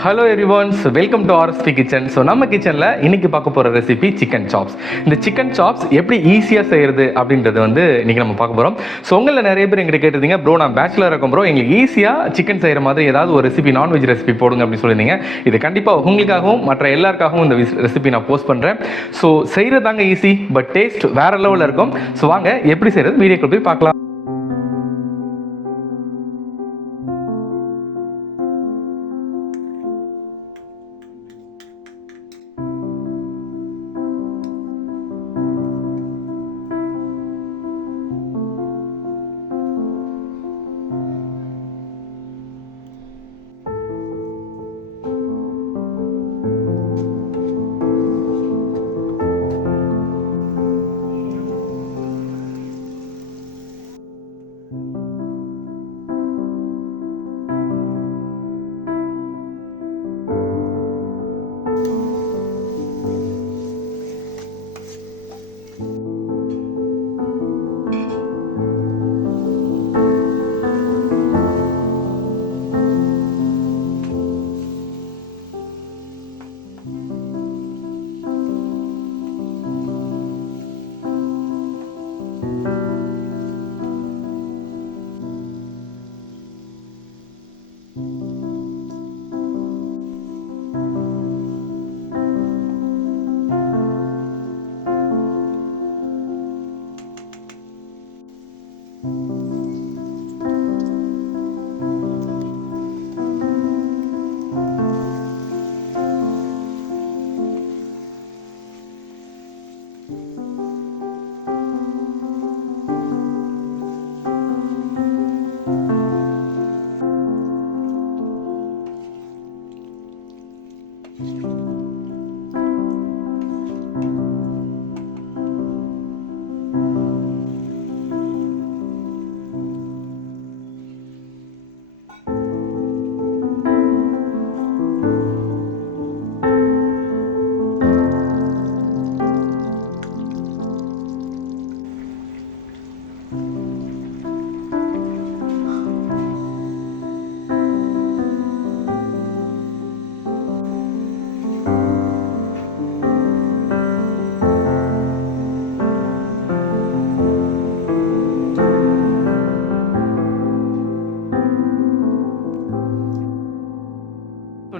Hello everyone's, welcome to RSP kitchen. So நம்ம கிச்சனில் இன்றைக்கி பார்க்க போகிற ரெசிபி சிக்கன் சாப்ஸ். இந்த சிக்கன் சாப்ஸ் எப்படி ஈஸியாக செய்கிறது அப்படின்றது இன்றைக்கி நம்ம பார்க்க போகிறோம். ஸோ உங்களில் நிறைய பேர் எங்கிட்ட கேட்டிருந்தீங்க, ப்ரோ நான் பேச்சுலர் இருக்கோம் ப்ரோ, எங்களுக்கு ஈஸியாக சிக்கன் செய்கிற மாதிரி ஏதாவது ஒரு ரெசிபி, நான்வெஜ் ரெசிபி போடுங்க அப்படின்னு சொல்லியிருந்தீங்க. இது கண்டிப்பாக உங்களுக்காகவும் மற்ற எல்லாருக்காகவும் இந்த ரெசிபி நான் போஸ்ட் பண்ணுறேன். ஸோ செய்கிறது தாங்க ஈஸி, பட் டேஸ்ட் வேறு லெவலில் இருக்கும். ஸோ வாங்க எப்படி செய்கிறது வீடியோக்குள்ள போய் பார்க்கலாம்.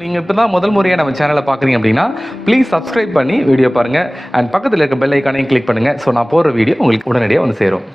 நீங்கள் இப்போ தான் முதல் முறையாக நம்ம சேனலை பார்க்குறீங்க அப்படின்னா ப்ளீஸ் சப்ஸ்கிரைப் பண்ணி வீடியோ பாருங்கள். அண்ட் பக்கத்தில் இருக்க பெல் ஐக்கானையும் கிளிக் பண்ணுங்கள். ஸோ நான் போடுற வீடியோ உங்களுக்கு உடனடியாக சேரும்.